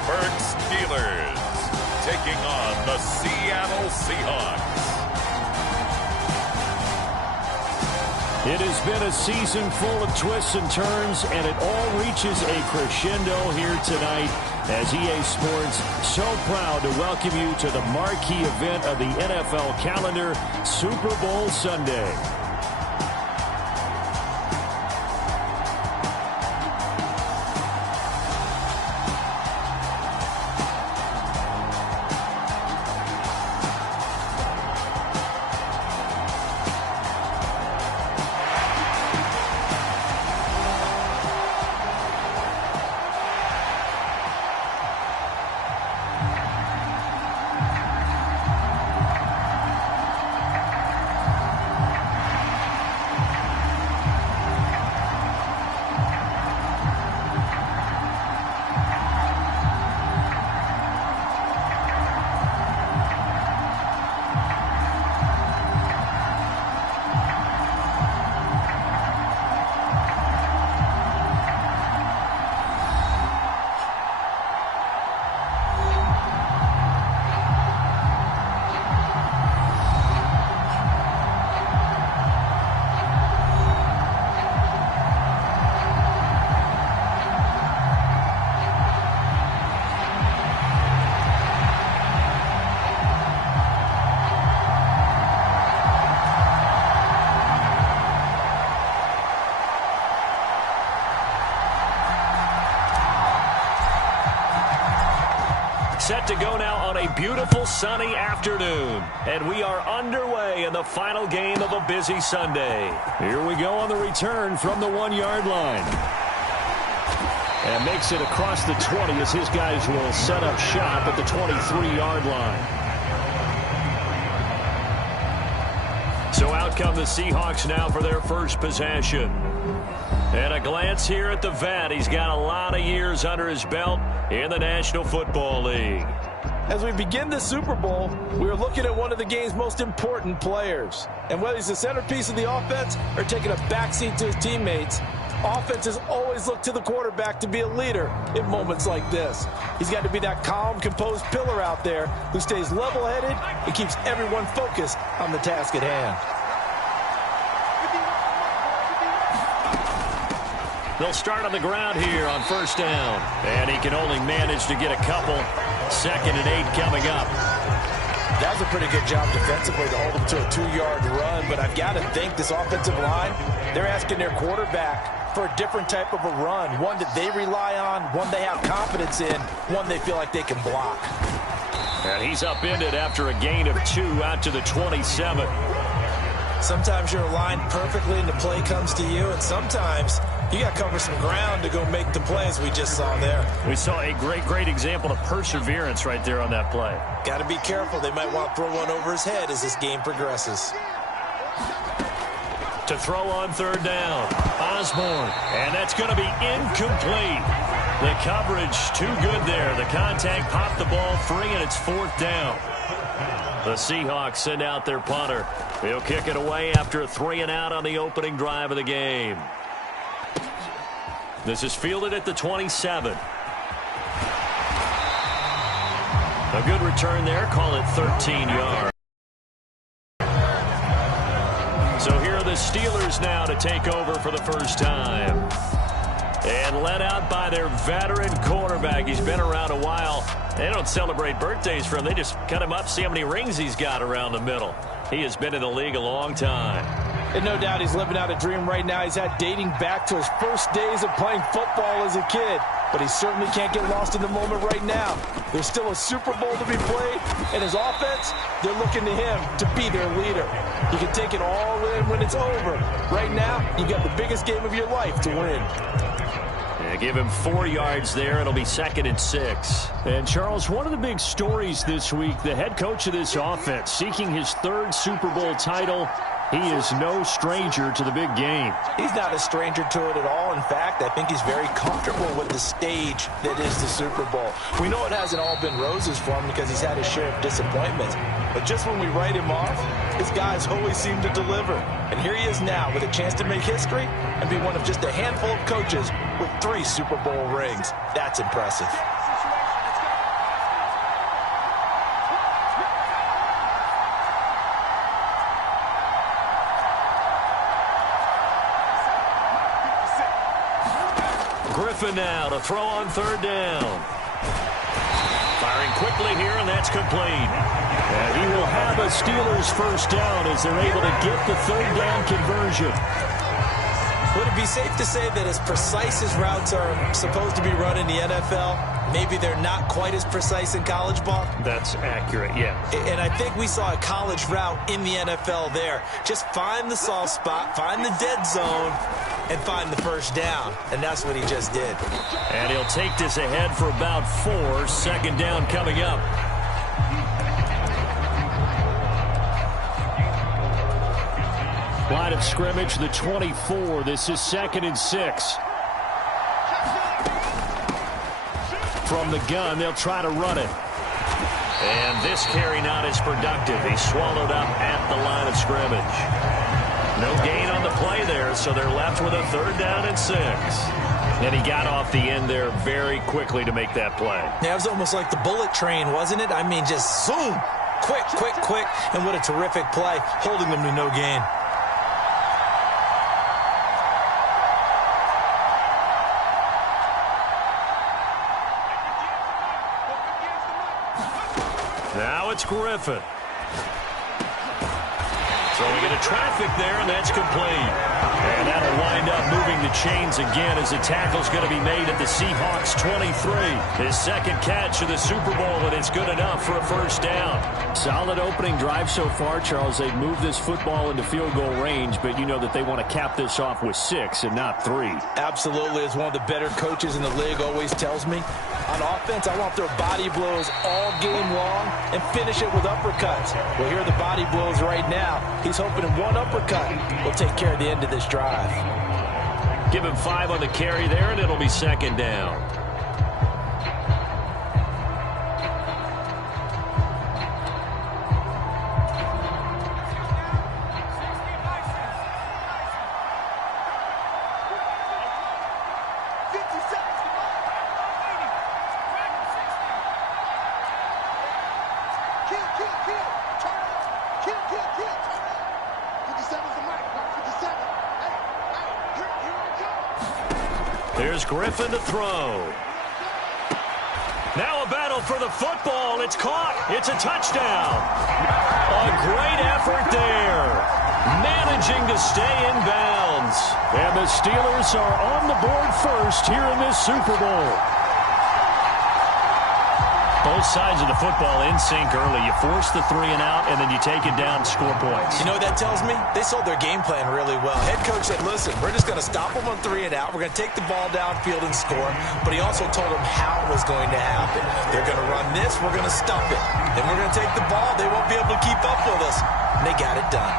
Pittsburgh Steelers taking on the Seattle Seahawks. It has been a season full of twists and turns, and it all reaches a crescendo here tonight as EA Sports so proud to welcome you to the marquee event of the NFL calendar, Super Bowl Sunday. Set to go now on a beautiful sunny afternoon. And we are underway in the final game of a busy Sunday. Here we go on the return from the 1-yard line. And makes it across the 20 as his guys will set up shop at the 23-yard line. So out come the Seahawks now for their first possession. And a glance here at the vet. He's got a lot of years under his belt in the National Football League. As we begin the Super Bowl, we're looking at one of the game's most important players. And whether he's the centerpiece of the offense or taking a backseat to his teammates, offenses always look to the quarterback to be a leader in moments like this. He's got to be that calm, composed pillar out there who stays level-headed and keeps everyone focused on the task at hand. They'll start on the ground here on first down. And he can only manage to get a couple. 2nd and 8 coming up. That was a pretty good job defensively to hold him to a 2-yard run. But I've got to think this offensive line, they're asking their quarterback for a different type of a run. One that they rely on, one they have confidence in, one they feel like they can block. And he's upended after a gain of 2 out to the 27. Sometimes you're aligned perfectly and the play comes to you, and sometimes you got to cover some ground to go make the plays we just saw there. We saw a great example of perseverance right there on that play. Got to be careful. They might want to throw one over his head as this game progresses. To throw on third down, Osborne, and that's going to be incomplete. The coverage too good there. The contact popped the ball free, and it's 4th down. The Seahawks send out their punter. He'll kick it away after a 3-and-out on the opening drive of the game. This is fielded at the 27. A good return there. Call it 13 yards. So here are the Steelers now to take over for the first time. And led out by their veteran quarterback. He's been around a while. They don't celebrate birthdays for him. They just cut him up, see how many rings he's got around the middle. He has been in the league a long time. And no doubt he's living out a dream right now. He's had dating back to his first days of playing football as a kid. But he certainly can't get lost in the moment right now. There's still a Super Bowl to be played. And his offense, they're looking to him to be their leader. He can take it all in when it's over. Right now, you've got the biggest game of your life to win. Yeah, give him 4 yards there. It'll be 2nd and 6. And, Charles, one of the big stories this week, the head coach of this offense seeking his 3rd Super Bowl title. He is no stranger to the big game. He's not a stranger to it at all. In fact, I think he's very comfortable with the stage that is the Super Bowl. We know it hasn't all been roses for him because he's had his share of disappointments. But just when we write him off, his guys always seem to deliver. And here he is now with a chance to make history and be one of just a handful of coaches with 3 Super Bowl rings. That's impressive. Griffin now to throw on third down. Firing quickly here, and that's complete. And he will have a Steelers first down as they're able to get the third down conversion. Would it be safe to say that as precise as routes are supposed to be run in the NFL, maybe they're not quite as precise in college ball? That's accurate, yeah. And I think we saw a college route in the NFL there. Just find the soft spot, find the dead zone, and find the first down. And that's what he just did. And he'll take this ahead for about 4. Second down coming up. Line of scrimmage, the 24. This is 2nd and 6. From the gun, they'll try to run it. And this carry not as productive. He's swallowed up at the line of scrimmage. No gain on the play there, so they're left with a 3rd down and 6. And he got off the end there very quickly to make that play. Yeah, it was almost like the bullet train, wasn't it? I mean, just zoom. Quick, quick, quick. And what a terrific play, holding them to no gain. Now it's Griffin. Throwing into traffic there, and that's complete. And that'll wind up moving the chains again as the tackle's going to be made at the Seahawks 23. His second catch of the Super Bowl, and it's good enough for a first down. Solid opening drive so far, Charles. They've moved this football into field goal range, but you know that they want to cap this off with 6 and not 3. Absolutely, as one of the better coaches in the league always tells me, on offense, I want their body blows all game long and finish it with uppercuts. Well, here are the body blows right now. He's hoping in one uppercut will take care of the end of this drive. Give him 5 on the carry there, and it'll be 2nd down. There's Griffin to throw. Now a battle for the football. It's caught. It's a touchdown. A great effort there. Managing to stay in bounds. And the Steelers are on the board first here in this Super Bowl. Both sides of the football in sync early. You force the 3 and out, and then you take it down, score points. You know what that tells me? They sold their game plan really well. Head coach said, listen, we're just going to stop them on 3 and out. We're going to take the ball downfield and score. But he also told them how it was going to happen. They're going to run this. We're going to stuff it. Then we're going to take the ball. They won't be able to keep up with us. And they got it done.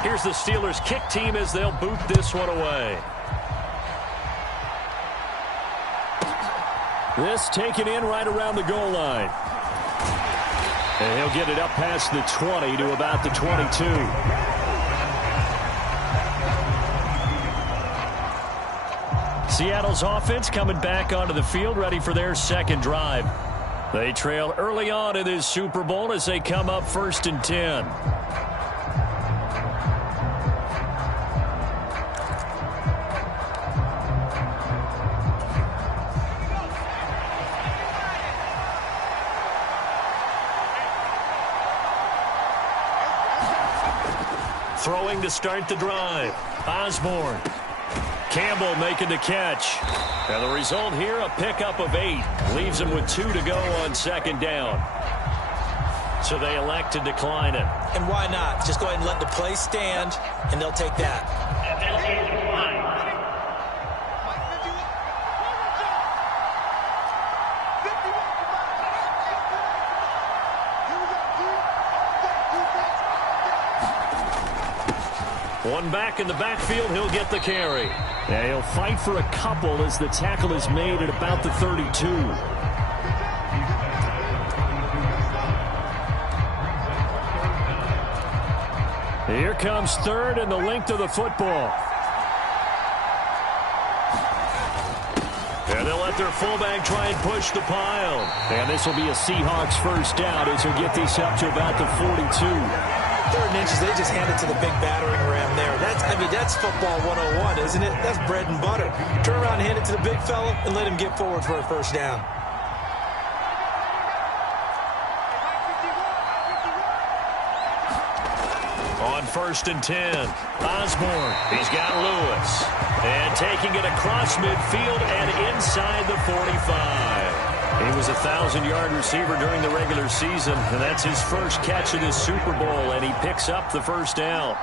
Here's the Steelers kick team as they'll boot this one away. This taken in right around the goal line. And he'll get it up past the 20 to about the 22. Seattle's offense coming back onto the field, ready for their second drive. They trail early on in this Super Bowl as they come up 1st and 10. Throwing to start the drive. Osborne. Campbell making the catch. And the result here, a pickup of 8. Leaves him with 2 to go on 2nd down. So they elect to decline it. And why not? Just go ahead and let the play stand, and they'll take that. One back in the backfield, he'll get the carry. Yeah, he'll fight for a couple as the tackle is made at about the 32. Here comes 3rd and the length of the football. And they'll let their fullback try and push the pile. And this will be a Seahawks first down as he'll get this up to about the 42. 3rd and inches, they just hand it to the big battering ram there. That's football 101, isn't it? That's bread and butter. Turn around and hand it to the big fella and let him get forward for a first down. On 1st and 10, Osborne. He's got Lewis. And taking it across midfield and inside the 45. He was a 1,000-yard receiver during the regular season, and that's his first catch of this Super Bowl, and he picks up the first down.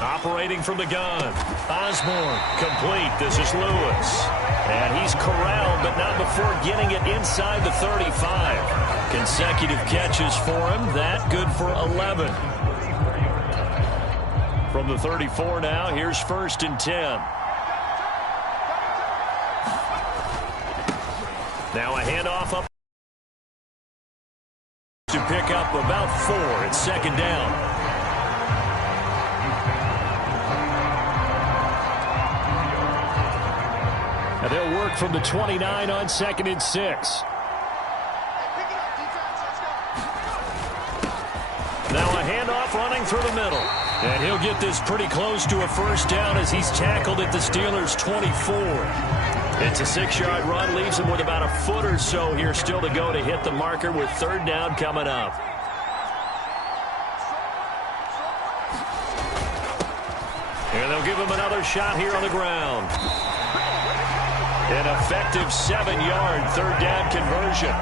Operating from the gun, Osborne, complete. This is Lewis. And he's corralled, but not before getting it inside the 35. Consecutive catches for him. That good for 11. From the 34 now, here's 1st and 10. Now a handoff up to pick up about 4. It's 2nd down. And they'll work from the 29 on 2nd and 6. Now a handoff running through the middle. And he'll get this pretty close to a first down as he's tackled at the Steelers' 24. It's a 6-yard run, leaves him with about a foot or so here still to go to hit the marker with 3rd down coming up. And they'll give him another shot here on the ground. An effective 7-yard 3rd down conversion.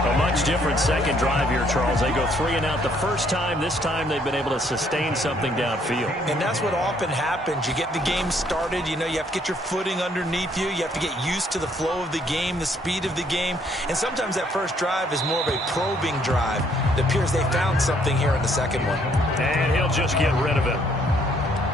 A much different second drive here, Charles. They go 3 and out the first time. This time they've been able to sustain something downfield. And that's what often happens. You get the game started. You know, you have to get your footing underneath you. You have to get used to the flow of the game, the speed of the game. And sometimes that first drive is more of a probing drive. It appears they found something here in the second one. And he'll just get rid of it.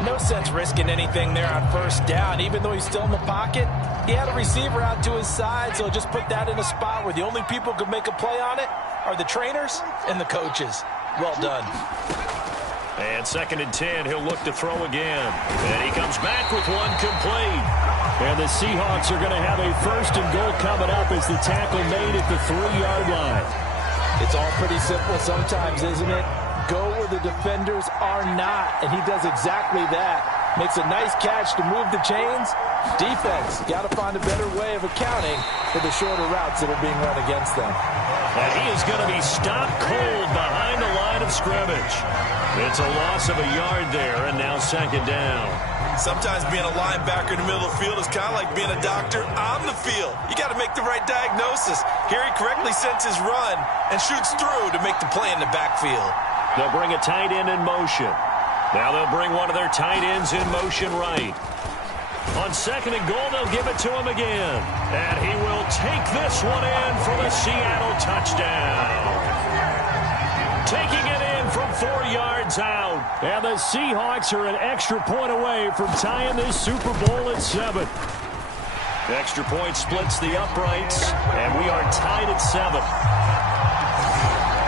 No sense risking anything there on 1st down. Even though he's still in the pocket, he had a receiver out to his side, so just put that in a spot where the only people who could make a play on it are the trainers and the coaches. Well done. And 2nd and 10, he'll look to throw again. And he comes back with one complete. And the Seahawks are going to have a 1st and goal coming up as the tackle made at the 3-yard line. It's all pretty simple sometimes, isn't it? Go where the defenders are not, and he does exactly that. Makes a nice catch to move the chains. Defense, got to find a better way of accounting for the shorter routes that are being run against them. And he is going to be stopped cold behind the line of scrimmage. It's a loss of a yard there, and now 2nd down. Sometimes being a linebacker in the middle of the field is kind of like being a doctor on the field. You got to make the right diagnosis. Here he correctly sends his run and shoots through to make the play in the backfield. They'll bring a tight end in motion. Now they'll bring one of their tight ends in motion right. On 2nd and goal, they'll give it to him again. And he will take this one in for the Seattle touchdown. Taking it in from 4 yards out. And the Seahawks are an extra point away from tying this Super Bowl at 7. The extra point splits the uprights, and we are tied at 7.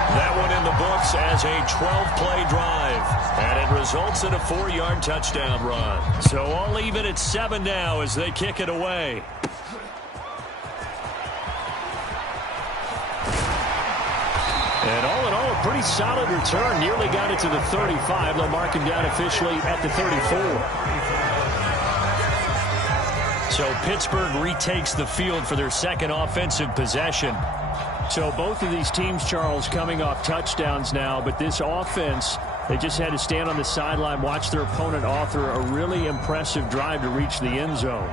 That one in the books as a 12-play drive, and it results in a 4-yard touchdown run. So all even at 7 now as they kick it away. And all in all, a pretty solid return. Nearly got it to the 35. They'll mark him down officially at the 34. So Pittsburgh retakes the field for their second offensive possession. So both of these teams, Charles, coming off touchdowns now, but this offense, they just had to stand on the sideline, watch their opponent author a really impressive drive to reach the end zone.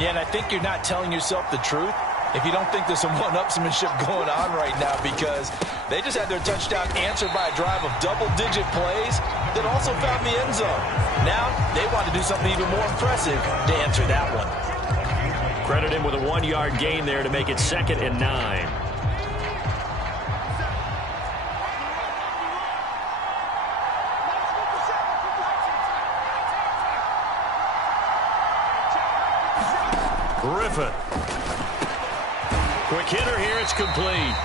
Yeah, and I think you're not telling yourself the truth if you don't think there's some one-upsmanship going on right now, because they just had their touchdown answered by a drive of double-digit plays that also found the end zone. Now they want to do something even more impressive to answer that one. Credit him with a 1-yard gain there to make it 2nd and 9. Griffin. Quick hitter here. It's complete.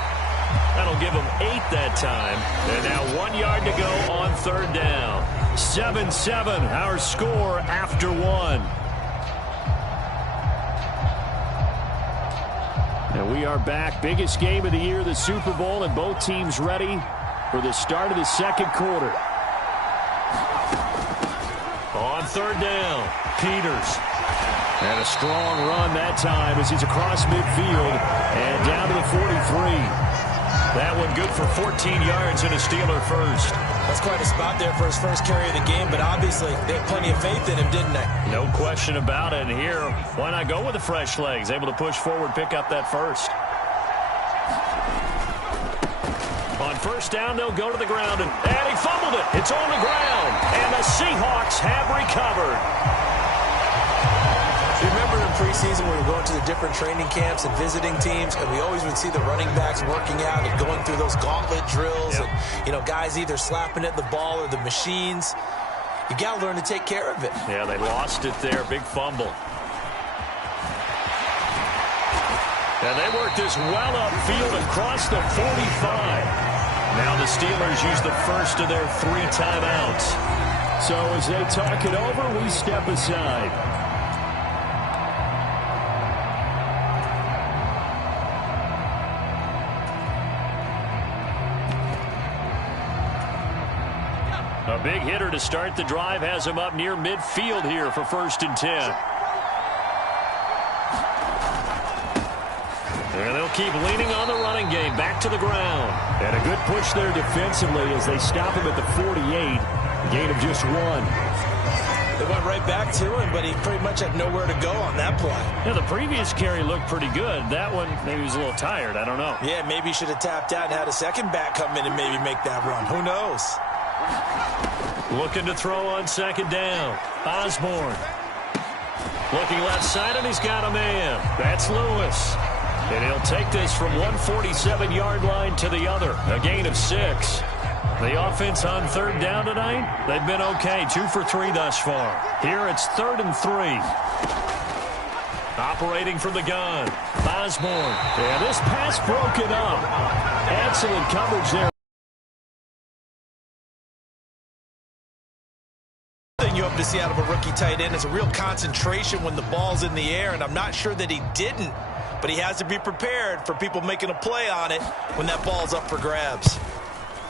That'll give them 8 that time. And now 1 yard to go on 3rd down. 7-7, our score after 1. And we are back. Biggest game of the year, the Super Bowl, and both teams ready for the start of the second quarter. On third down, Peters. And a strong run that time as he's across midfield and down to the 43. That one good for 14 yards and a Steeler first. That's quite a spot there for his first carry of the game, but obviously they had plenty of faith in him, didn't they? No question about it. And here, why not go with the fresh legs? Able to push forward, pick up that first. On first down, they'll go to the ground, and he fumbled it. It's on the ground, and the Seahawks have recovered. Remember in preseason when we were going to the different training camps and visiting teams, and we always would see the running backs working out and going through those gauntlet drills, yep. And, you know, guys either slapping at the ball or the machines. You got to learn to take care of it. Yeah, they lost it there. Big fumble. And they worked this well upfield across the 45. Now the Steelers use the first of their 3 timeouts. So as they talk it over, we step aside. A big hitter to start the drive has him up near midfield here for 1st and 10. And they'll keep leaning on the running game. Back to the ground. And a good push there defensively as they stop him at the 48. Gain of just 1. They went right back to him, but he pretty much had nowhere to go on that play. Yeah, the previous carry looked pretty good. That one, maybe he was a little tired. I don't know. Yeah, maybe he should have tapped out and had a second back come in and maybe make that run. Who knows? Looking to throw on 2nd down. Osborne. Looking left side, and he's got a man. That's Lewis. And he'll take this from 147-yard line to the other. A gain of 6. The offense on 3rd down tonight, they've been okay. 2 for 3 thus far. Here it's 3rd and 3. Operating from the gun. Osborne. Yeah, this pass broken up. Excellent coverage there. You hope to see out of a rookie tight end is a real concentration when the ball's in the air, and I'm not sure that he didn't, but he has to be prepared for people making a play on it when that ball's up for grabs.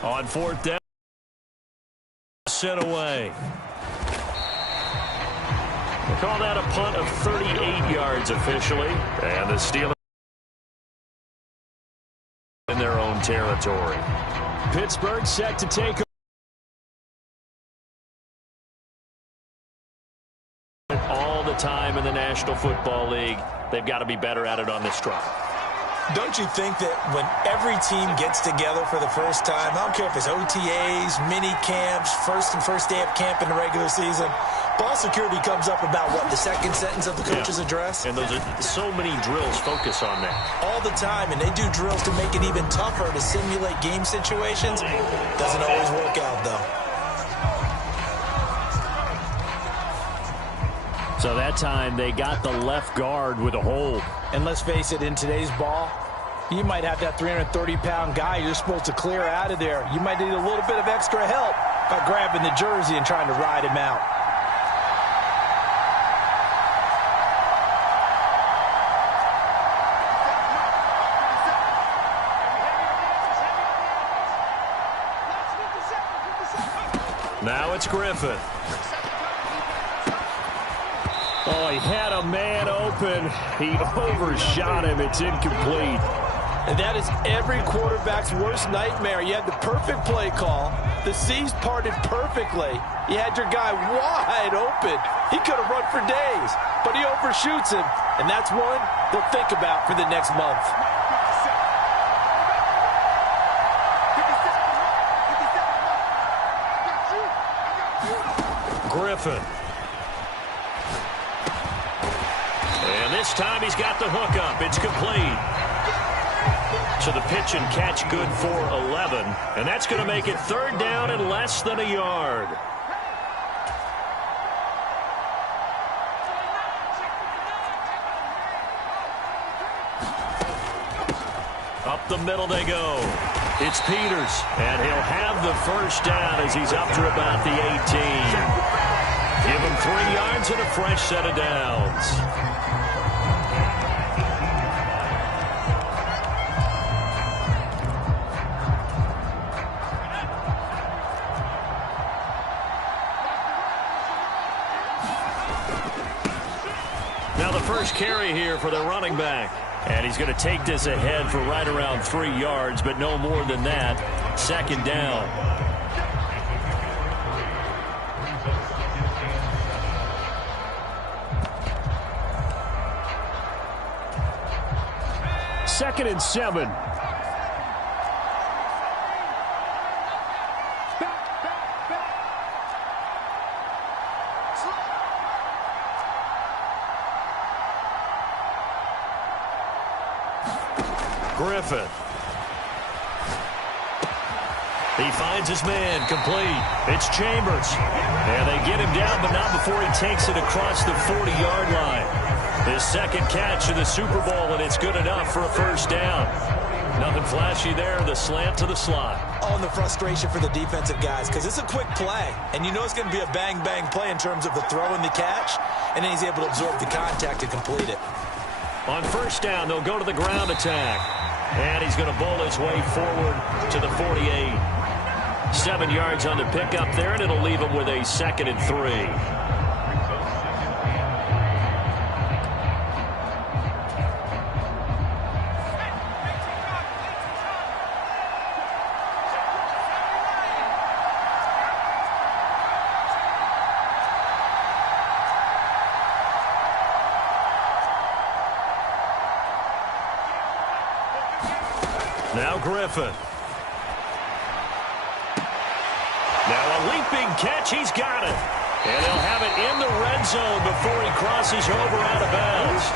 On 4th down, set away. We'll call that a punt of 38 yards officially, and the Steelers in their own territory. Pittsburgh set to take all the time in the National Football League. They've got to be better at it on this drive. Don't you think that when every team gets together for the first time, I don't care if it's OTAs, mini camps, first day of camp in the regular season, ball security comes up about what, the second sentence of the coach's address? And those are so many drills focus on that. All the time, and they do drills to make it even tougher to simulate game situations. Doesn't always work out, though. So that time they got the left guard with a hold. And let's face it, in today's ball, you might have that 330-pound guy you're supposed to clear out of there. You might need a little bit of extra help by grabbing the jersey and trying to ride him out. Now it's Griffin. Oh, he had a man open. He overshot him. It's incomplete. And that is every quarterback's worst nightmare. You had the perfect play call. The C's parted perfectly. You had your guy wide open. He could have run for days, but he overshoots him. And that's one they'll think about for the next month. Griffin. And this time he's got the hook up. It's complete. So the pitch and catch good for 11. And that's going to make it 3rd down and less than a yard. Up the middle they go. It's Peters. And he'll have the first down as he's up to about the 18. Give him 3 yards and a fresh set of downs. first carry here for the running back. And he's going to take this ahead for right around 3 yards, but no more than that. Second down. Second and 7. Griffin. He finds his man, complete. It's Chambers. And they get him down, but not before he takes it across the 40-yard line. His second catch in the Super Bowl, and it's good enough for a first down. Nothing flashy there, the slant to the slot. Oh, and the frustration for the defensive guys, because it's a quick play, and you know it's going to be a bang-bang play in terms of the throw and the catch, and then he's able to absorb the contact and complete it. On first down, they'll go to the ground attack. And he's going to bowl his way forward to the 48. 7 yards on the pickup there, and it'll leave him with a second and 3. Now Griffin. Now a leaping catch. He's got it. And he'll have it in the red zone before he crosses over out of bounds.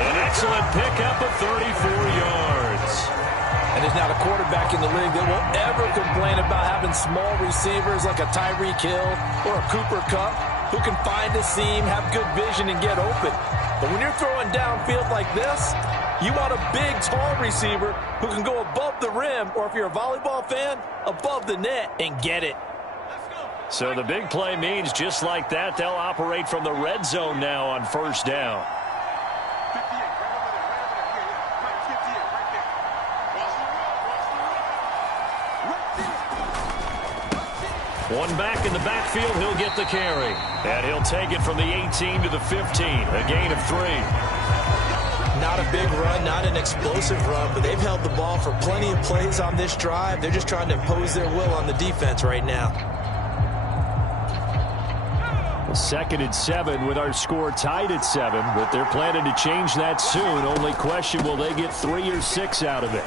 An excellent pickup of 34 yards. And there's not a quarterback in the league that will ever complain about having small receivers like a Tyreek Hill or a Cooper Kupp who can find a seam, have good vision, and get open. But when you're throwing downfield like this, you want a big, tall receiver who can go above the rim, or if you're a volleyball fan, above the net and get it. So the big play means just like that, they'll operate from the red zone now on first down. One back in the backfield, he'll get the carry. And he'll take it from the 18 to the 15, a gain of 3. Not a big run, not an explosive run, but they've held the ball for plenty of plays on this drive. They're just trying to impose their will on the defense right now. Second and 7 with our score tied at 7, but they're planning to change that soon. Only question, will they get 3 or 6 out of it?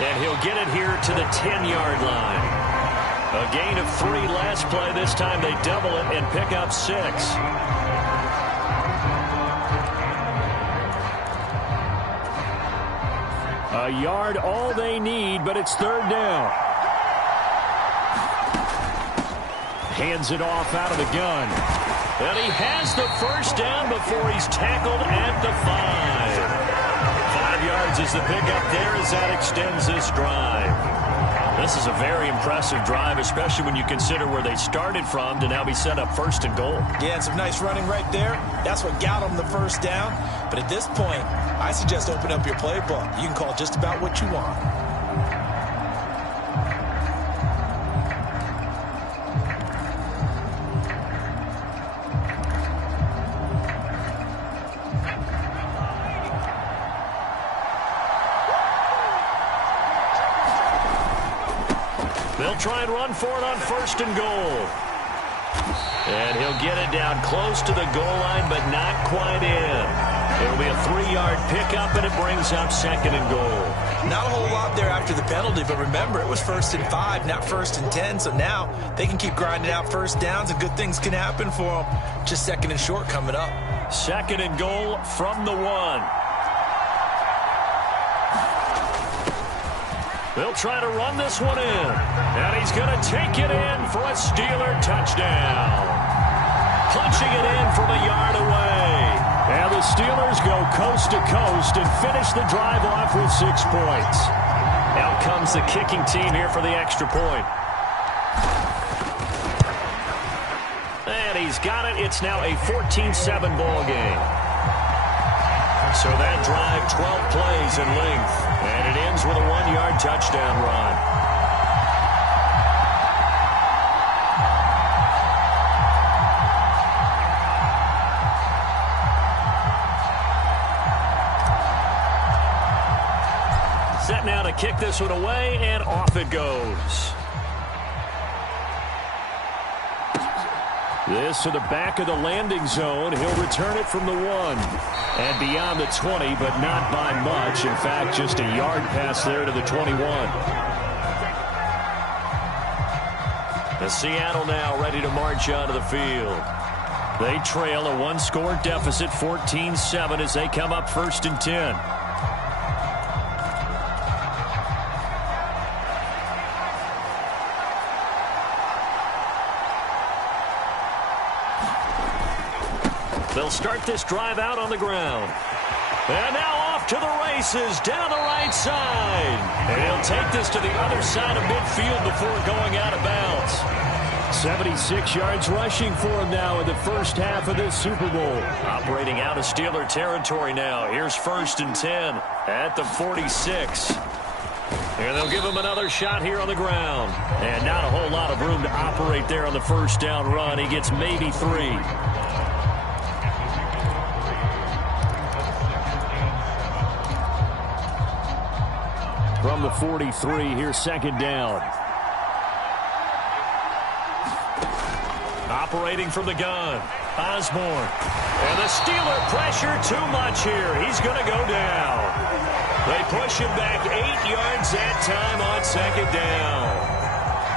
And he'll get it here to the 10-yard line. A gain of 3 last play. This time they double it and pick up 6. A yard all they need, but it's third down. Hands it off out of the gun. And he has the first down before he's tackled at the 5. 5 yards is the pickup there as that extends this drive. This is a very impressive drive, especially when you consider where they started from to now be set up first and goal. Yeah, and some nice running right there. That's what got them the first down. But at this point, I suggest open up your playbook. You can call just about what you want. They'll try and run for it on first and goal. And he'll get it down close to the goal line, but not quite in. It'll be a 3-yard pickup, and it brings up second and goal. Not a whole lot there after the penalty, but remember, it was 1st and 5, not 1st and 10, so now they can keep grinding out first downs, and good things can happen for them. Just second and short coming up. Second and goal from the 1. They'll try to run this one in. And he's going to take it in for a Steeler touchdown. Punching it in from a yard away. And the Steelers go coast to coast and finish the drive off with 6 points. Out comes the kicking team here for the extra point. And he's got it. It's now a 14-7 ball game. So that drive, 12 plays in length. And it ends with a 1-yard touchdown run. Set now to kick this one away, and off it goes. This to the back of the landing zone. He'll return it from the 1. And beyond the 20, but not by much. In fact, just a yard pass there to the 21. The Seattle now ready to march onto the field. They trail a one-score deficit, 14-7, as they come up 1st and 10. They'll start this drive out on the ground. And now off to the races down the right side. And he'll take this to the other side of midfield before going out of bounds. 76 yards rushing for him now in the first half of this Super Bowl. Operating out of Steeler territory now. Here's 1st and 10 at the 46. And they'll give him another shot here on the ground. And not a whole lot of room to operate there on the first down run. He gets maybe 3. From the 43, here's 2nd down. Operating from the gun, Osborne. And the Steeler pressure too much here. He's going to go down. They push him back 8 yards that time on 2nd down.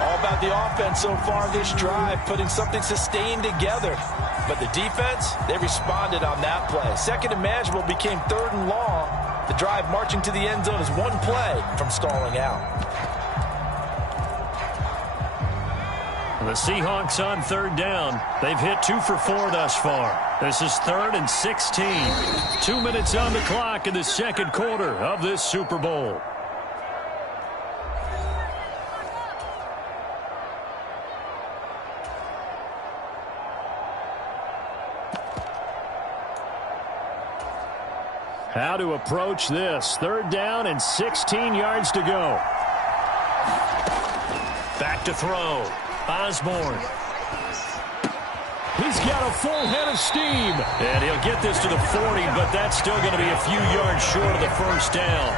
All about the offense so far this drive, putting something sustained together. But the defense, they responded on that play. 2nd and manageable became 3rd and long. The drive marching to the end zone is 1 play from stalling out. The Seahawks on 3rd down. They've hit 2 for 4 thus far. This is 3rd and 16. 2 minutes on the clock in the 2nd quarter of this Super Bowl. How to approach this. 3rd down and 16 yards to go. Back to throw. Osborne. He's got a full head of steam. And he'll get this to the 40, but that's still going to be a few yards short of the 1st down.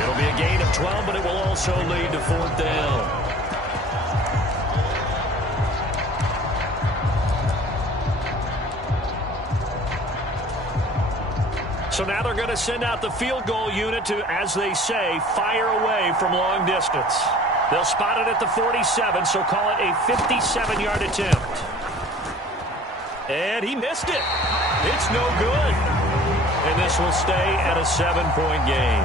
It'll be a gain of 12, but it will also lead to 4th down. So now they're going to send out the field goal unit to, as they say, fire away from long distance. They'll spot it at the 47, so call it a 57-yard attempt. And he missed it. It's no good. And this will stay at a 7-point game.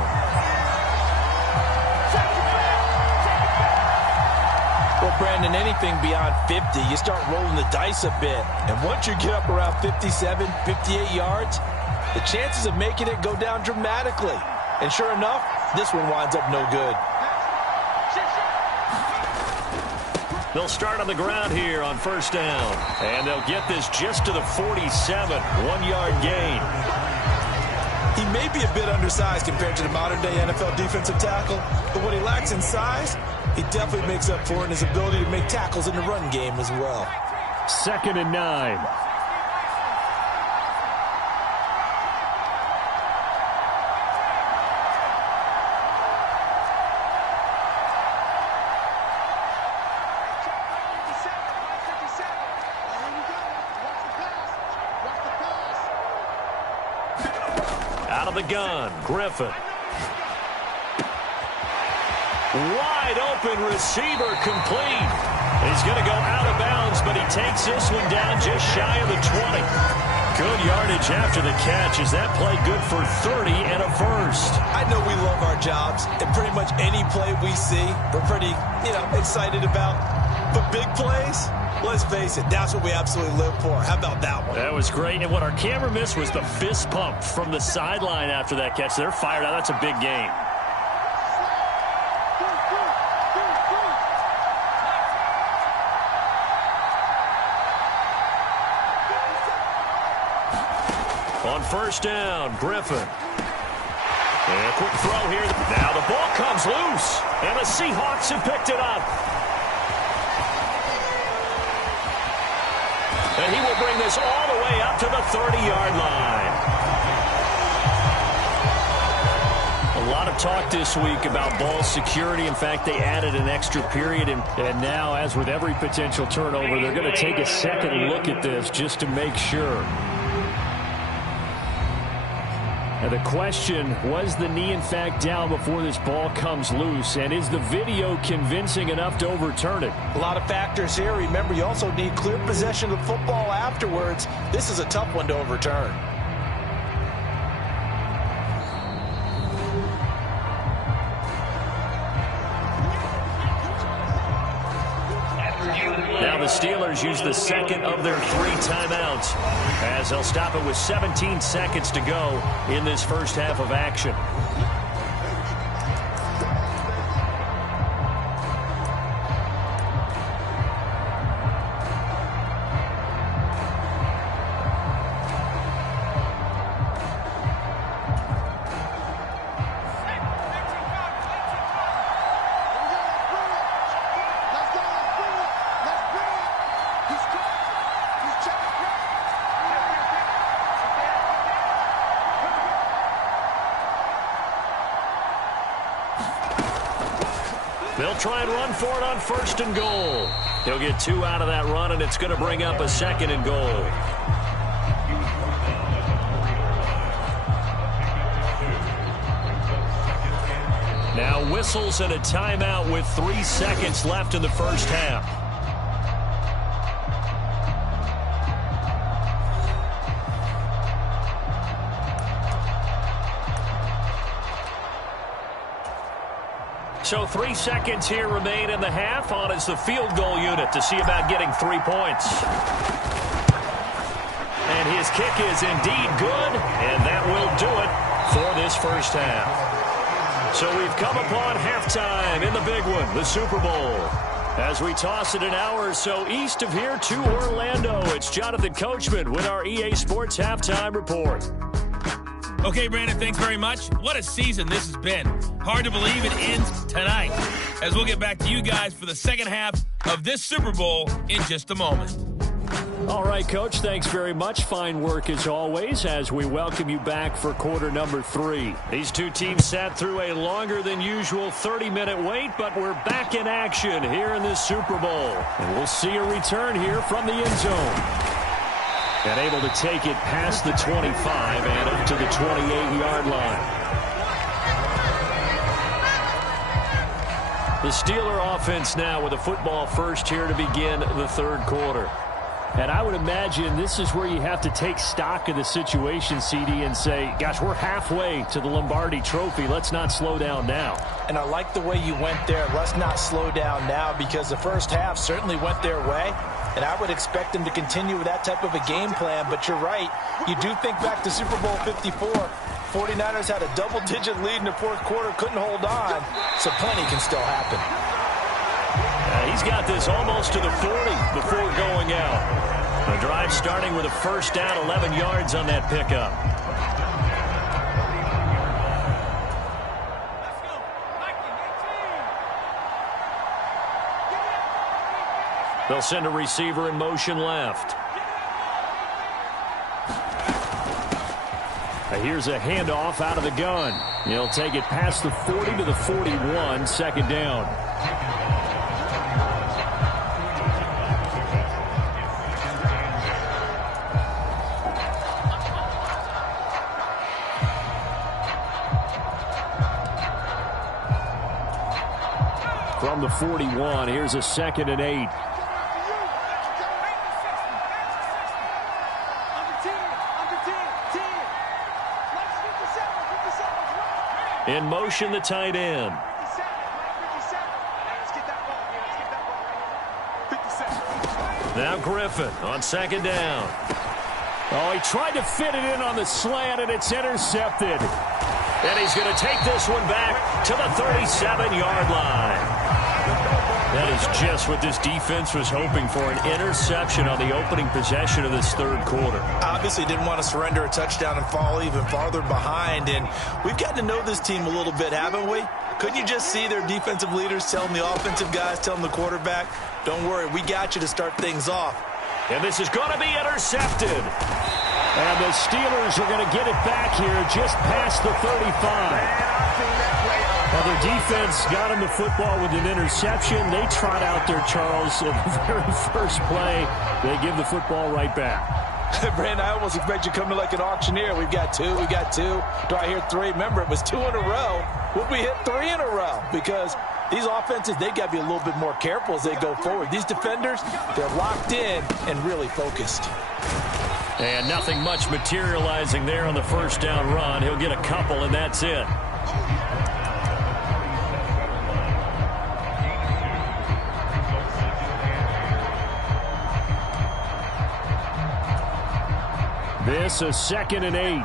Well, Brandon, anything beyond 50, you start rolling the dice a bit. And once you get up around 57, 58 yards, the chances of making it go down dramatically. And sure enough, this one winds up no good. They'll start on the ground here on 1st down. And they'll get this just to the 47. 1-yard gain. He may be a bit undersized compared to the modern-day NFL defensive tackle, but what he lacks in size, he definitely makes up for it in his ability to make tackles in the run game as well. 2nd and 9. Out of the gun, Griffin. Wide open receiver complete. He's going to go out of bounds, but he takes this one down just shy of the 20. Good yardage after the catch. Is that play good for 30 and a first? I know we love our jobs, and pretty much any play we see, we're pretty, excited about. But big plays, let's face it, that's what we absolutely live for. How about that one? That was great. And what our camera missed was the fist pump from the sideline after that catch. They're fired out. That's a big game. On 1st down, Griffin. And a quick throw here. Now the ball comes loose. And the Seahawks have picked it up. And he will bring this all the way up to the 30-yard line. A lot of talk this week about ball security. In fact, they added an extra period. And now, as with every potential turnover, they're going to take a second look at this just to make sure. Now the question, was the knee in fact down before this ball comes loose? And is the video convincing enough to overturn it? A lot of factors here. Remember, you also need clear possession of the football afterwards. This is a tough one to overturn. Now the Steelers use the second of their 3 timeouts as they'll stop it with 17 seconds to go in this first half of action. They'll try and run for it on 1st and goal. He'll get 2 out of that run, and it's going to bring up a 2nd and goal. Now whistles and a timeout with 3 seconds left in the first half. So 3 seconds here remain in the half. On is the field goal unit to see about getting 3 points. And his kick is indeed good, and that will do it for this first half. So we've come upon halftime in the big one, the Super Bowl. As we toss it an hour or so east of here to Orlando, it's Jonathan Coachman with our EA Sports Halftime Report. Okay, Brandon, thanks very much. What a season this has been. Hard to believe it ends tonight, as we'll get back to you guys for the second half of this Super Bowl in just a moment. All right, Coach, thanks very much. Fine work as always as we welcome you back for quarter number 3. These two teams sat through a longer than usual 30-minute wait, but we're back in action here in this Super Bowl. And we'll see a return here from the end zone. And able to take it past the 25 and up to the 28-yard line. The Steeler offense now with a football first here to begin the third quarter. And I would imagine this is where you have to take stock of the situation, CD, and say, gosh, we're halfway to the Lombardi Trophy. Let's not slow down now. And I like the way you went there. Let's not slow down now, because the first half certainly went their way. And I would expect them to continue with that type of a game plan. But you're right. You do think back to Super Bowl 54. 49ers had a double-digit lead in the fourth quarter, couldn't hold on. So plenty can still happen. He's got this almost to the 40 before going out. The drive starting with a first down, 11 yards on that pickup. They'll send a receiver in motion left. Here's a handoff out of the gun. He'll take it past the 40 to the 41, second down. From the 41, here's a 2nd and 8. In motion, the tight end. Now Griffin on 2nd down. Oh, he tried to fit it in on the slant, and it's intercepted. And he's going to take this one back to the 37-yard line. That is just what this defense was hoping for, an interception on the opening possession of this third quarter. Obviously didn't want to surrender a touchdown and fall even farther behind. And we've gotten to know this team a little bit, haven't we? Couldn't you just see their defensive leaders telling the offensive guys, telling the quarterback, don't worry, we got you to start things off. And this is going to be intercepted. And the Steelers are going to get it back here just past the 35. Now, their defense got him the football with an interception. They trot out there, Charles, in the very first play. They give the football right back. Brandon, I almost expect you to come in like an auctioneer. We've got two. Do I hear three? Remember, it was 2 in a row. Would we hit 3 in a row? Because these offenses, they got to be a little bit more careful as they go forward. These defenders, they're locked in and really focused. And nothing much materializing there on the first down run. He'll get a couple, and that's it. This is 2nd and 8.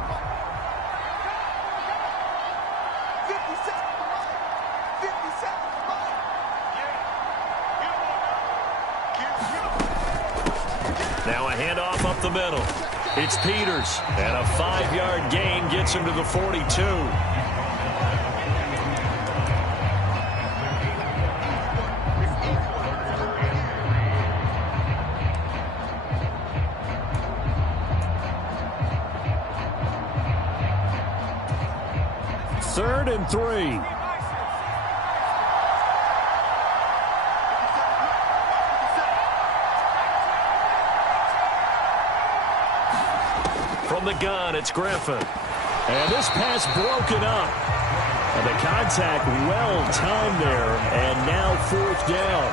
Now a handoff up the middle. It's Peters, and a 5-yard gain gets him to the 42. Third and 3. From the gun, it's Griffin. And this pass broken up. And the contact well timed there. And now 4th down.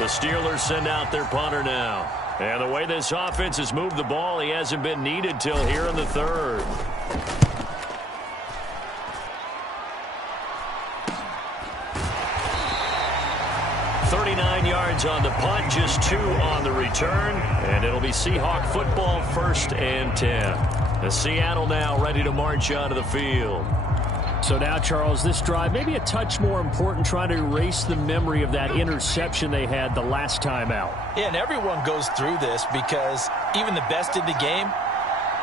The Steelers send out their punter now. And the way this offense has moved the ball, he hasn't been needed till here in the 3rd. Yards on the punt, just 2 on the return, and it'll be Seahawk football, 1st and 10. The Seattle now ready to march onto the field. So now, Charles, this drive maybe a touch more important, trying to erase the memory of that interception they had the last time out. Yeah, and everyone goes through this because even the best in the game,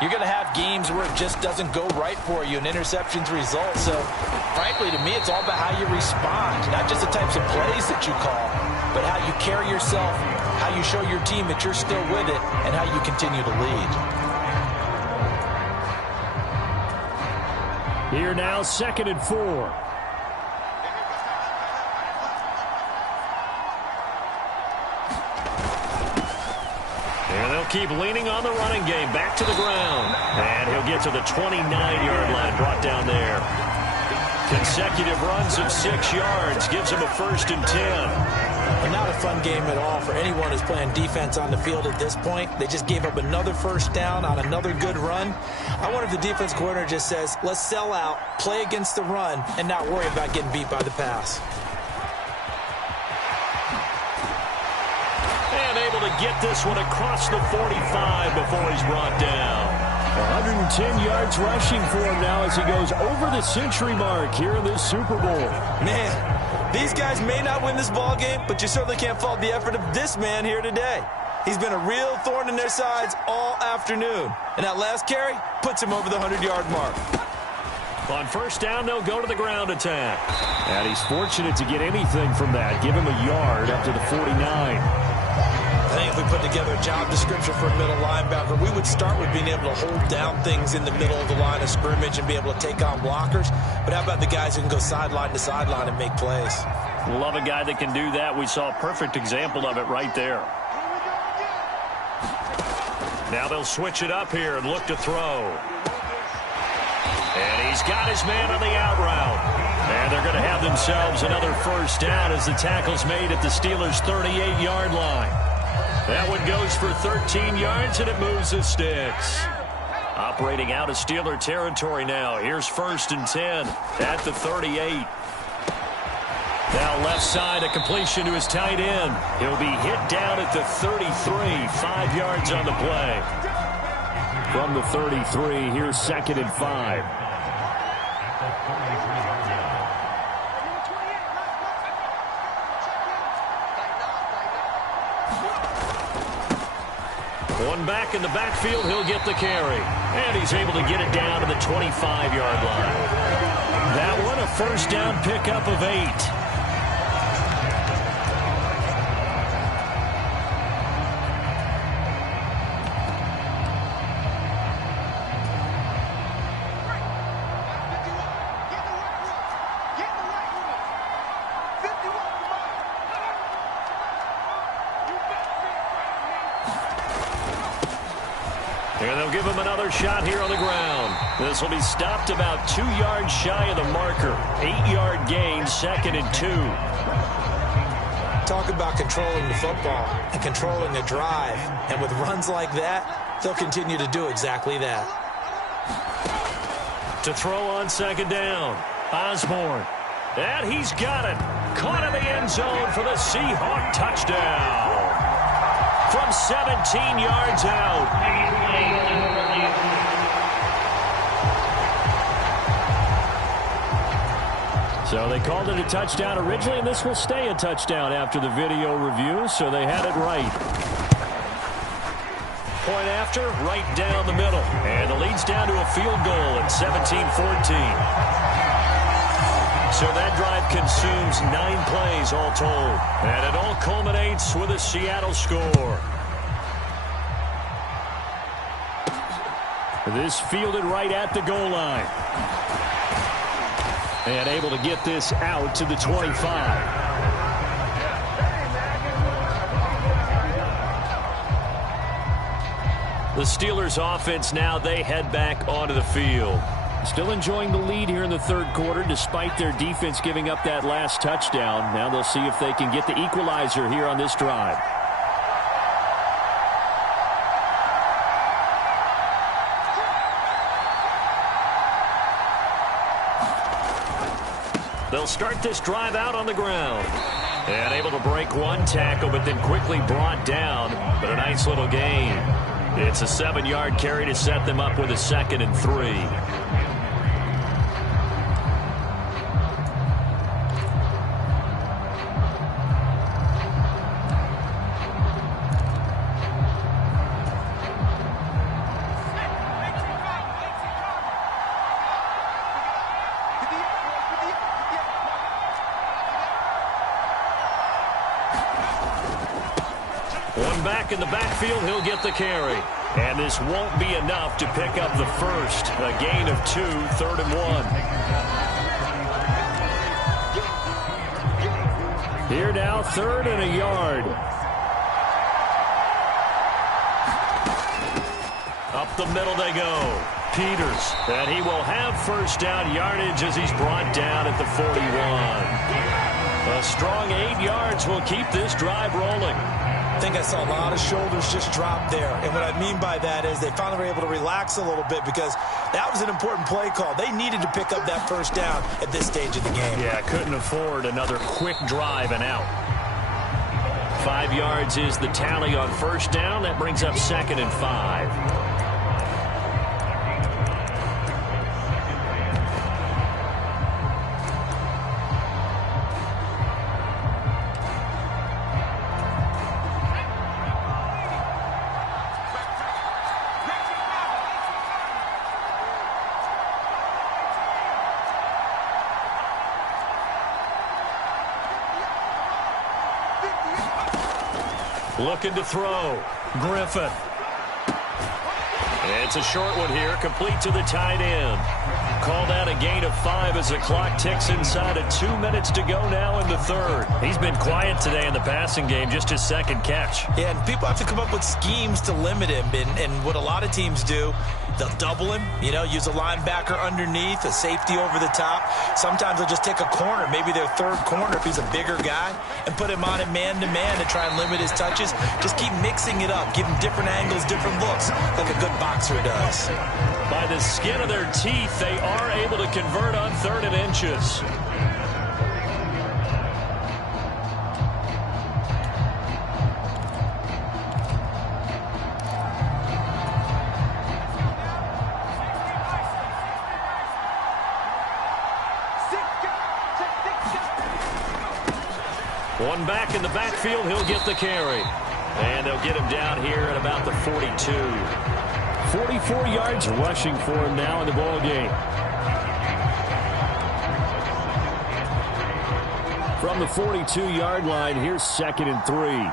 you're going to have games where it just doesn't go right for you, and interceptions result. So, frankly, to me, it's all about how you respond, not just the types of plays that you call, but how you carry yourself, how you show your team that you're still with it, and how you continue to lead. Here now, 2nd and 4. And they'll keep leaning on the running game. Back to the ground. And he'll get to the 29-yard line, brought down there. Consecutive runs of 6 yards gives him a 1st and 10. And not a fun game at all for anyone who's playing defense on the field at this point. They just gave up another 1st down on another good run. I wonder if the defense coordinator just says, let's sell out, play against the run, and not worry about getting beat by the pass. And able to get this one across the 45 before he's brought down. 110 yards rushing for him now as he goes over the century mark here in this Super Bowl. Man, these guys may not win this ball game, but you certainly can't fault the effort of this man here today. He's been a real thorn in their sides all afternoon. And that last carry puts him over the 100-yard mark. On 1st down, they'll go to the ground attack. And he's fortunate to get anything from that. Give him a yard up to the 49. I think if we put together a job description for a middle linebacker, we would start with being able to hold down things in the middle of the line of scrimmage and be able to take on blockers. But how about the guys who can go sideline to sideline and make plays? Love a guy that can do that. We saw a perfect example of it right there. Now they'll switch it up here and look to throw. And he's got his man on the out route. And they're going to have themselves another 1st down as the tackle's made at the Steelers' 38-yard line. That one goes for 13 yards, and it moves the sticks. Operating out of Steeler territory now. Here's 1st and 10 at the 38. Now left side, a completion to his tight end. He'll be hit down at the 33, 5 yards on the play. From the 33, here's 2nd and 5. One back in the backfield, he'll get the carry. And he's able to get it down to the 25-yard line. That one, a 1st down pickup of 8. And they'll give him another shot here on the ground. This will be stopped about 2 yards shy of the marker. 8-yard gain, 2nd and 2. Talk about controlling the football and controlling the drive. And with runs like that, they'll continue to do exactly that. To throw on 2nd down, Osborne. And he's got it. Caught in the end zone for the Seahawks touchdown. From 17 yards out. So they called it a touchdown originally, and this will stay a touchdown after the video review, so they had it right. Point after, right down the middle. And the lead's down to a field goal at 17-14. So that drive consumes 9 plays all told. And it all culminates with a Seattle score. This fielded right at the goal line. And able to get this out to the 25. The Steelers offense now, they head back onto the field. Still enjoying the lead here in the 3rd quarter despite their defense giving up that last touchdown. Now they'll see if they can get the equalizer here on this drive. They'll start this drive out on the ground. And able to break one tackle, but then quickly brought down. But a nice little gain. It's a 7-yard carry to set them up with a 2nd and 3. One back in the backfield, he'll get the carry. And this won't be enough to pick up the first. A gain of 2, 3rd and 1. Here now, 3rd and a yard. Up the middle they go. Peters, and he will have first down yardage as he's brought down at the 41. A strong 8 yards will keep this drive rolling. I think I saw a lot of shoulders just drop there. And what I mean by that is they finally were able to relax a little bit because that was an important play call. They needed to pick up that first down at this stage of the game. Yeah, couldn't afford another quick drive and out. 5 yards is the tally on first down. That brings up 2nd and 5. Looking to throw. Griffin. It's a short one here, complete to the tight end. Called out a gain of 5 as the clock ticks inside of 2 minutes to go now in the 3rd. He's been quiet today in the passing game, just his 2nd catch. Yeah, and people have to come up with schemes to limit him. And what a lot of teams do, they'll double him, use a linebacker underneath, a safety over the top. Sometimes they'll just take a corner, maybe their 3rd corner if he's a bigger guy, and put him on in man-to-man to try and limit his touches. Just keep mixing it up, give him different angles, different looks, like a good boxer does. By the skin of their teeth, they are able to convert on 3rd and inches. One back in the backfield, he'll get the carry. And they'll get him down here at about the 42. 44 yards rushing for him now in the ball game. From the 42-yard line, here's 2nd and 3.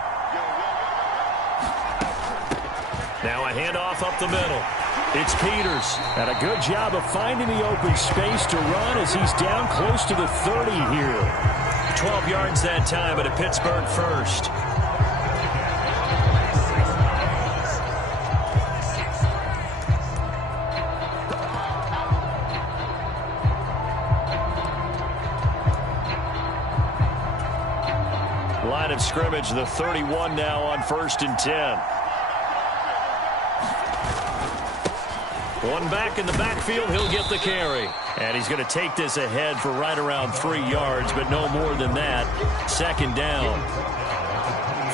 Now a handoff up the middle. It's Peters. And a good job of finding the open space to run as he's down close to the 30 here. 12 yards that time at a Pittsburgh first. line of scrimmage, the 31 now on 1st and 10. One back in the backfield, he'll get the carry. And he's going to take this ahead for right around 3 yards, but no more than that. 2nd down.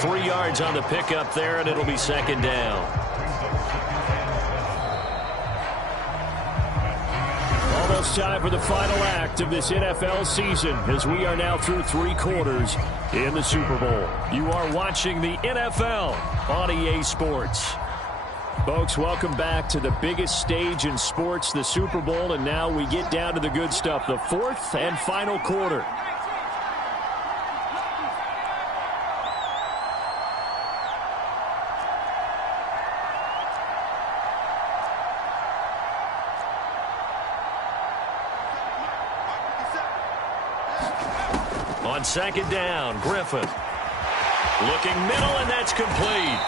3 yards on the pickup there, and it'll be 2nd down. Almost time for the final act of this NFL season as we are now through 3 quarters in the Super Bowl. You are watching the NFL on EA Sports. Folks, welcome back to the biggest stage in sports, the Super Bowl, and now we get down to the good stuff, the 4th and final quarter. On 2nd down, Griffin. Looking middle, and that's complete.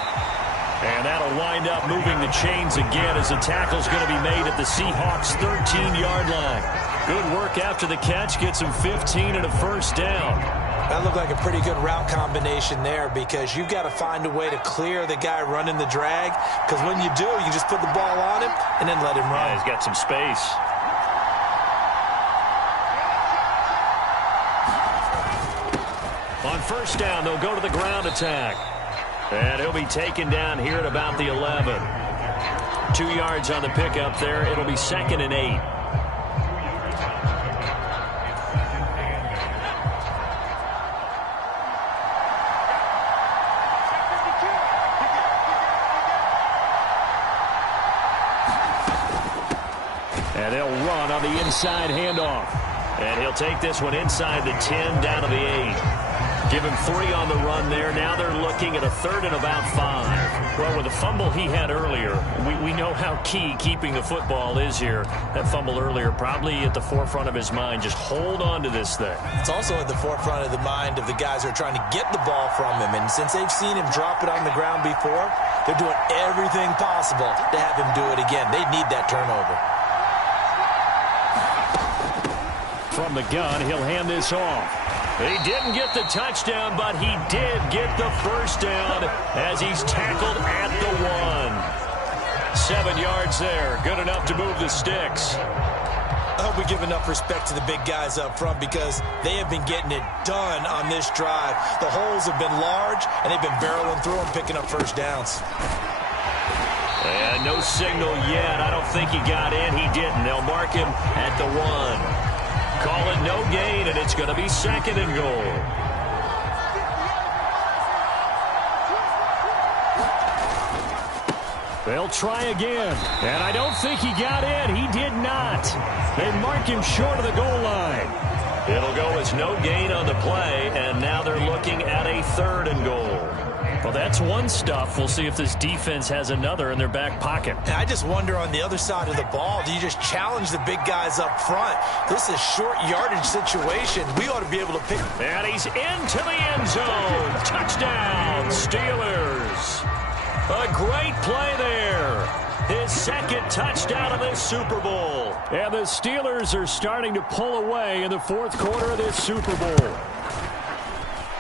And that'll wind up moving the chains again as the tackle's going to be made at the Seahawks' 13-yard line. Good work after the catch. Gets him 15 and a 1st down. That looked like a pretty good route combination there because you've got to find a way to clear the guy running the drag, because when you do, you just put the ball on him and then let him run. Yeah, he's got some space. On 1st down, they'll go to the ground attack. And he'll be taken down here at about the 11. 2 yards on the pickup there. It'll be 2nd and 8. And they'll run on the inside handoff. And he'll take this one inside the 10 down to the 8. Give him 3 on the run there. Now they're looking at a 3rd and about 5. Well, with the fumble he had earlier, we know how key keeping the football is here. That fumble earlier probably at the forefront of his mind. Just hold on to this thing. It's also at the forefront of the mind of the guys who are trying to get the ball from him. And since they've seen him drop it on the ground before, they're doing everything possible to have him do it again. They need that turnover. From the gun, he'll hand this off. He didn't get the touchdown, but he did get the 1st down as he's tackled at the 1. 7 yards there. Good enough to move the sticks. I hope we give enough respect to the big guys up front because they have been getting it done on this drive. The holes have been large, and they've been barreling through them, picking up 1st downs. And no signal yet. I don't think he got in. He didn't. They'll mark him at the 1. Call it no gain, and it's going to be 2nd and goal. They'll try again, and I don't think he got in. He did not. They mark him short of the goal line. It'll go as no gain on the play, and now they're looking at a 3rd and goal. Well, that's one stuff. We'll see if this defense has another in their back pocket. And I just wonder on the other side of the ball, do you just challenge the big guys up front? This is a short yardage situation. We ought to be able to pick. And he's into the end zone. Touchdown, Steelers. A great play there. His 2nd touchdown of this Super Bowl. And the Steelers are starting to pull away in the 4th quarter of this Super Bowl.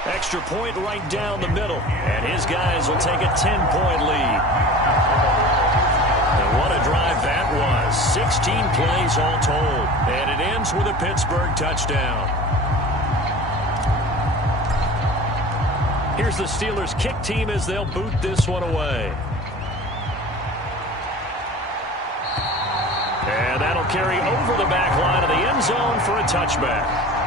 Extra point right down the middle. And his guys will take a 10-point lead. And what a drive that was. 16 plays all told. And it ends with a Pittsburgh touchdown. Here's the Steelers kick team as they'll boot this one away. And that'll carry over the back line of the end zone for a touchback.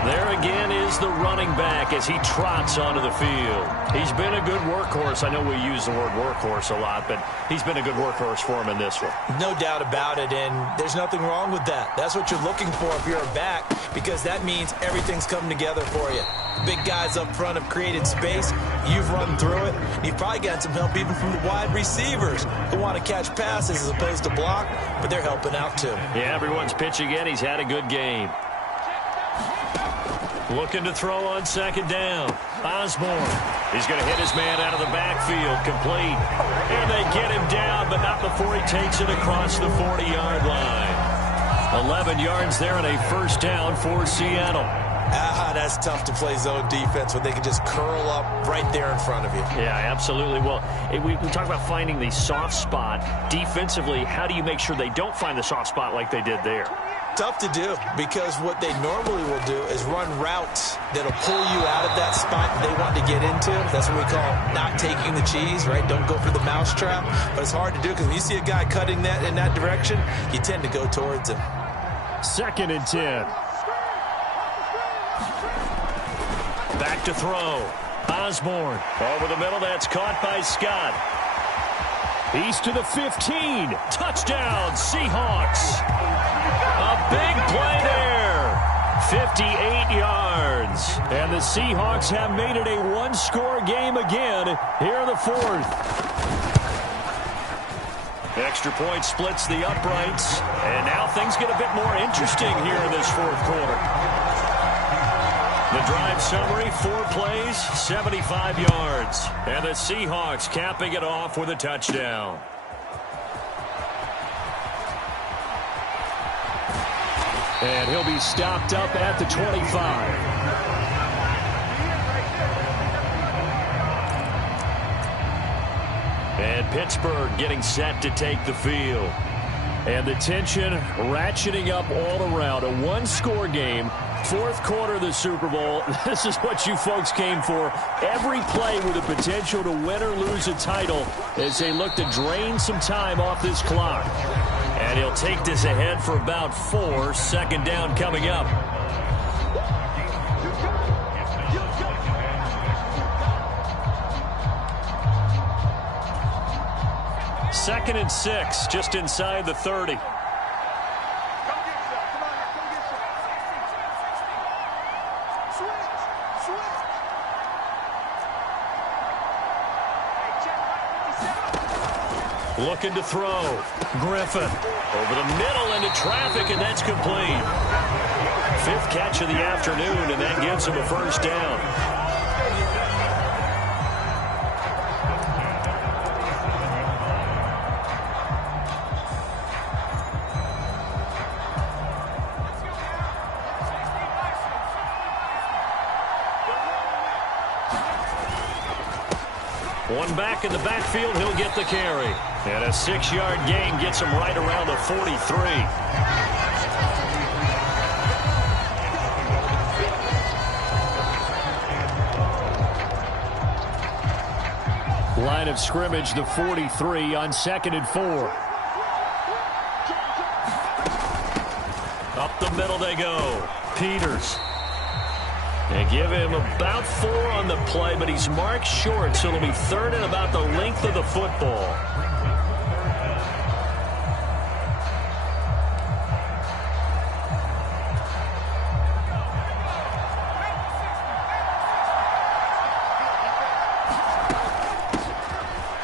There again is the running back as he trots onto the field. He's been a good workhorse. I know we use the word workhorse a lot, but he's been a good workhorse for him in this one. No doubt about it, and there's nothing wrong with that. That's what you're looking for if you're a back, because that means everything's coming together for you. The big guys up front have created space. You've run through it. You've probably got some help even from the wide receivers who want to catch passes as opposed to block, but they're helping out too. Yeah, everyone's pitching in. He's had a good game. Looking to throw on 2nd down. Osborne. He's going to hit his man out of the backfield. Complete. And they get him down, but not before he takes it across the 40-yard line. 11 yards there and a 1st down for Seattle. That's tough to play zone defense when they can just curl up right there in front of you. Yeah, absolutely. Well, we talk about finding the soft spot. Defensively, how do you make sure they don't find the soft spot like they did there? Tough to do, because what they normally will do is run routes that'll pull you out of that spot that they want to get into. That's what we call not taking the cheese, right? Don't go for the mousetrap. But it's hard to do because when you see a guy cutting that in that direction, you tend to go towards him. 2nd and 10. Back to throw. Osborne over the middle. That's caught by Scott. He's to the 15. Touchdown, Seahawks. A big play there. 58 yards. And the Seahawks have made it a one-score game again here in the 4th. Extra point splits the uprights. And now things get a bit more interesting here in this 4th quarter. The drive summary, 4 plays, 75 yards. And the Seahawks capping it off with a touchdown. And he'll be stopped up at the 25. And Pittsburgh getting set to take the field. And the tension ratcheting up all around. A one-score game. 4th quarter of the Super Bowl. This is what you folks came for. Every play with the potential to win or lose a title as they look to drain some time off this clock. And he'll take this ahead for about 4. 2nd down coming up. Second and 6, just inside the 30. Looking to throw. Griffin over the middle into traffic, and that's complete. 5th catch of the afternoon, and that gives him a 1st down. One back in the backfield, he'll get the carry. And a 6-yard gain gets him right around the 43. Line of scrimmage, the 43 on 2nd and 4. Up the middle they go. Peters. They give him about 4 on the play, but he's marked short, so it'll be 3rd and about the length of the football.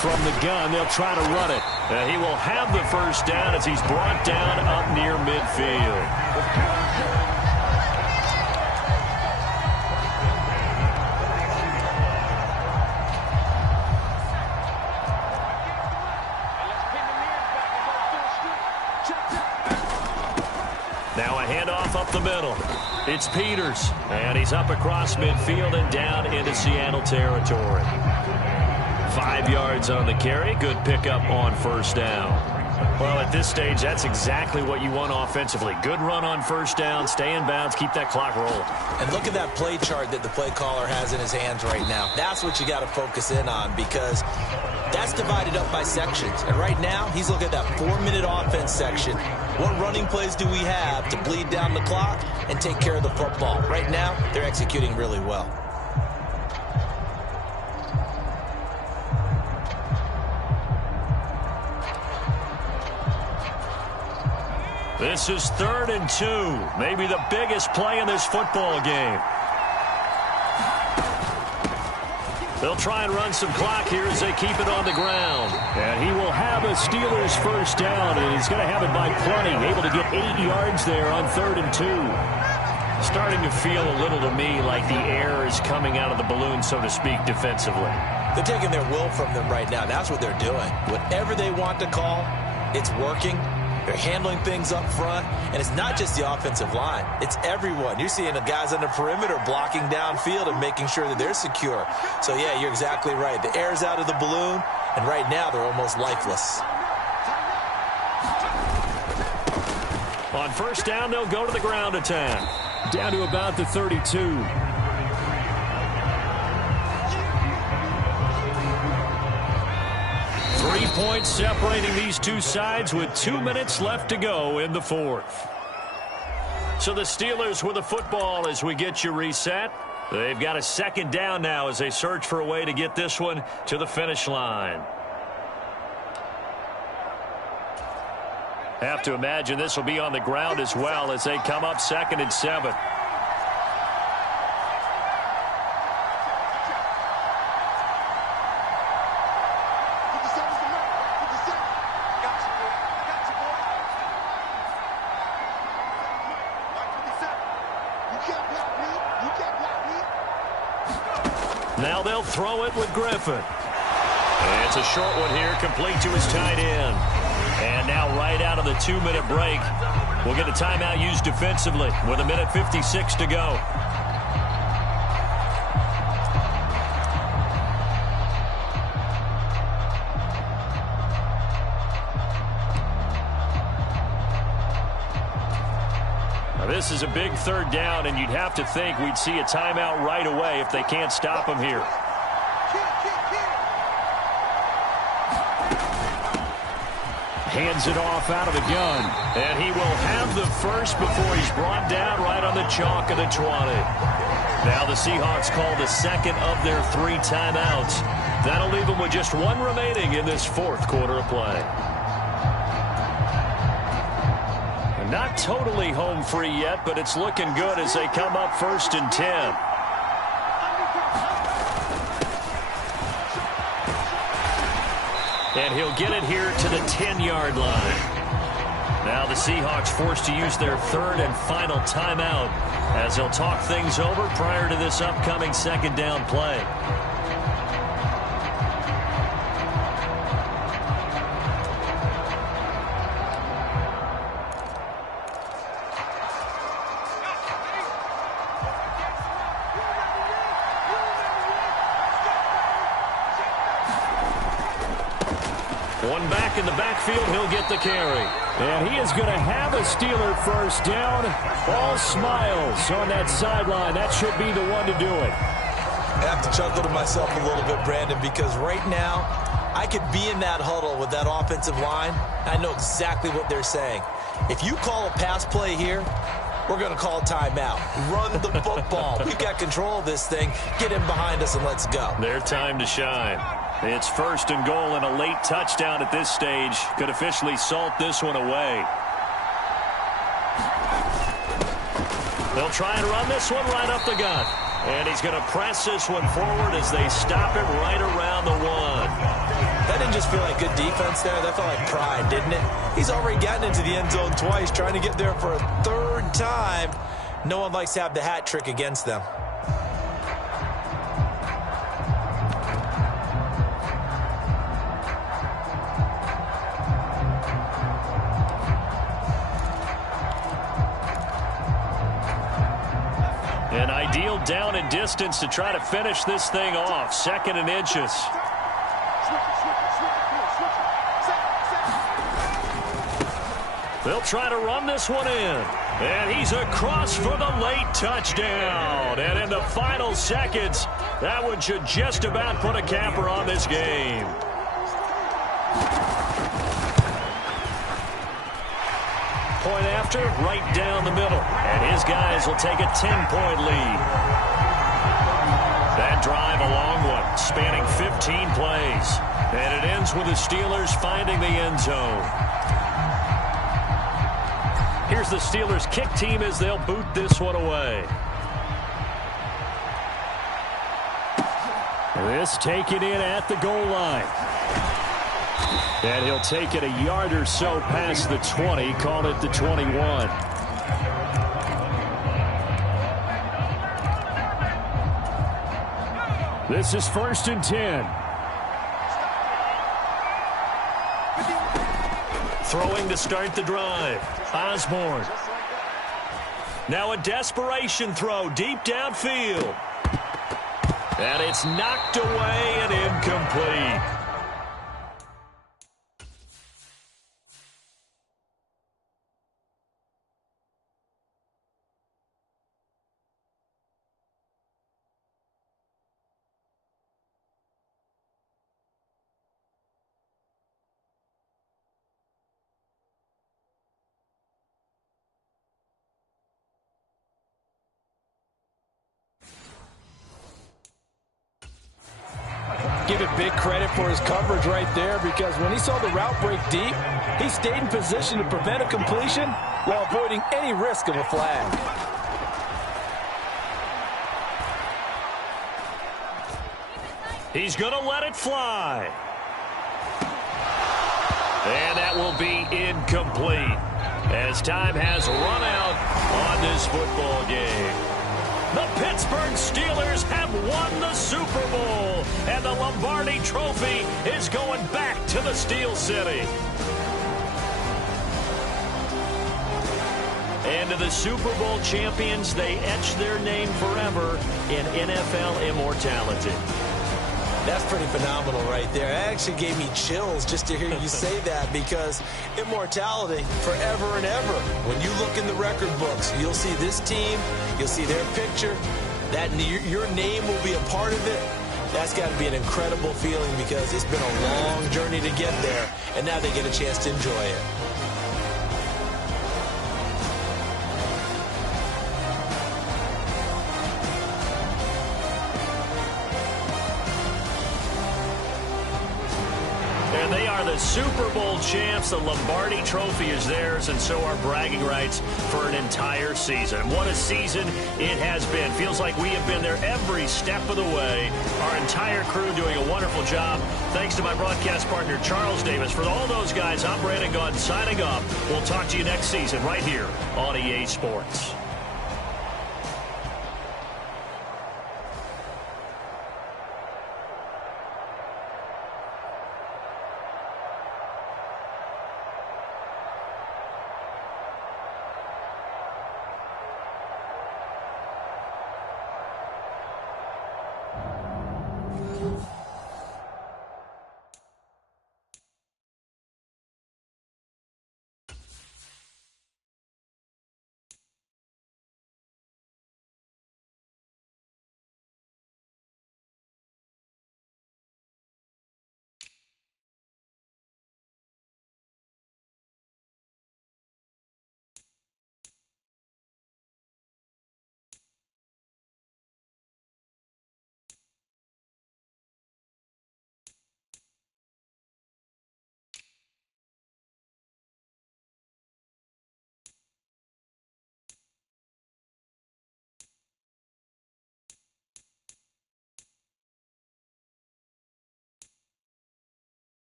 From the gun, they'll try to run it. And he will have the 1st down as he's brought down up near midfield. Now a handoff up the middle. It's Peters. And he's up across midfield and down into Seattle territory. 5 yards on the carry. Good pickup on 1st down. Well, at this stage, that's exactly what you want offensively. Good run on 1st down. Stay in bounds. Keep that clock rolling. And look at that play chart that the play caller has in his hands right now. That's what you got to focus in on, because that's divided up by sections. And right now, he's looking at that 4-minute offense section. What running plays do we have to bleed down the clock and take care of the football? Right now, they're executing really well. This is 3rd and 2. Maybe the biggest play in this football game. They'll try and run some clock here as they keep it on the ground. And he will have a Steelers 1st down, and he's going to have it by plenty. Able to get 8 yards there on 3rd and 2. Starting to feel a little to me like the air is coming out of the balloon, so to speak, defensively. They're taking their will from them right now. That's what they're doing. Whatever they want to call, it's working. They're handling things up front, and it's not just the offensive line. It's everyone. You're seeing the guys on the perimeter blocking downfield and making sure that they're secure. So, yeah, you're exactly right. The air's out of the balloon, and right now they're almost lifeless. On first down, they'll go to the ground attack. Down to about the 32. 3 points separating these two sides with 2 minutes left to go in the fourth. So the Steelers with the football as we get you reset. They've got a second down now as they search for a way to get this one to the finish line. Have to imagine this will be on the ground as well as they come up 2nd and 7. Now they'll throw it with Griffin. And it's a short one here, complete to his tight end. And now right out of the 2-minute break, we'll get a timeout used defensively with 1:56 to go. Now this is a big 3rd down, and you'd have to think we'd see a timeout right away if they can't stop him here. Hands it off out of the gun. And he will have the first before he's brought down right on the chalk of the 20. Now the Seahawks call the second of their 3 timeouts. That'll leave them with just 1 remaining in this 4th quarter of play. Not totally home free yet, but it's looking good as they come up 1st and 10. And he'll get it here to the 10-yard line. Now the Seahawks forced to use their 3rd and final timeout as they'll talk things over prior to this upcoming 2nd down play. One back in the backfield, he'll get the carry. And he is going to have a Steeler first down. All smiles on that sideline. That should be the one to do it. I have to chuckle to myself a little bit, Brandon, because right now I could be in that huddle with that offensive line. I know exactly what they're saying. If you call a pass play here, we're going to call a timeout. Run the football. We've got control of this thing. Get in behind us and let's go. Their time to shine. It's 1st and goal, and a late touchdown at this stage could officially salt this one away. They'll try and run this one right up the gut. And he's going to press this one forward as they stop him right around the 1. That didn't just feel like good defense there. That felt like pride, didn't it? He's already gotten into the end zone twice, trying to get there for a 3rd time. No one likes to have the hat trick against them. An ideal down and distance to try to finish this thing off. 2nd and inches. They'll try to run this one in. And he's across for the late touchdown. And in the final seconds, that one should just about put a capper on this game. Point after, right down the middle. And his guys will take a 10-point lead. That drive, a long one, spanning 15 plays. And it ends with the Steelers finding the end zone. Here's the Steelers kick team as they'll boot this one away. This taken in at the goal line. And he'll take it a yard or so past the 20, call it the 21. This is 1st and 10. Throwing to start the drive. Osborne. Now a desperation throw deep downfield. And it's knocked away and incomplete. Give it big credit for his coverage right there, because when he saw the route break deep, he stayed in position to prevent a completion while avoiding any risk of a flag. He's going to let it fly. And that will be incomplete as time has run out on this football game. The Pittsburgh Steelers have won the Super Bowl, and the Lombardi Trophy is going back to the Steel City. And to the Super Bowl champions, they etch their name forever in NFL immortality. That's pretty phenomenal right there. It actually gave me chills just to hear you say that, because immortality forever and ever. When you look in the record books, you'll see this team, you'll see their picture, that your name will be a part of it. That's got to be an incredible feeling, because it's been a long journey to get there, and now they get a chance to enjoy it. Super Bowl champs. The Lombardi Trophy is theirs, and so are bragging rights for an entire season. What a season it has been. Feels like we have been there every step of the way. Our entire crew doing a wonderful job. Thanks to my broadcast partner, Charles Davis. For all those guys, I'm Brandon Gaudin signing off. We'll talk to you next season right here on EA Sports.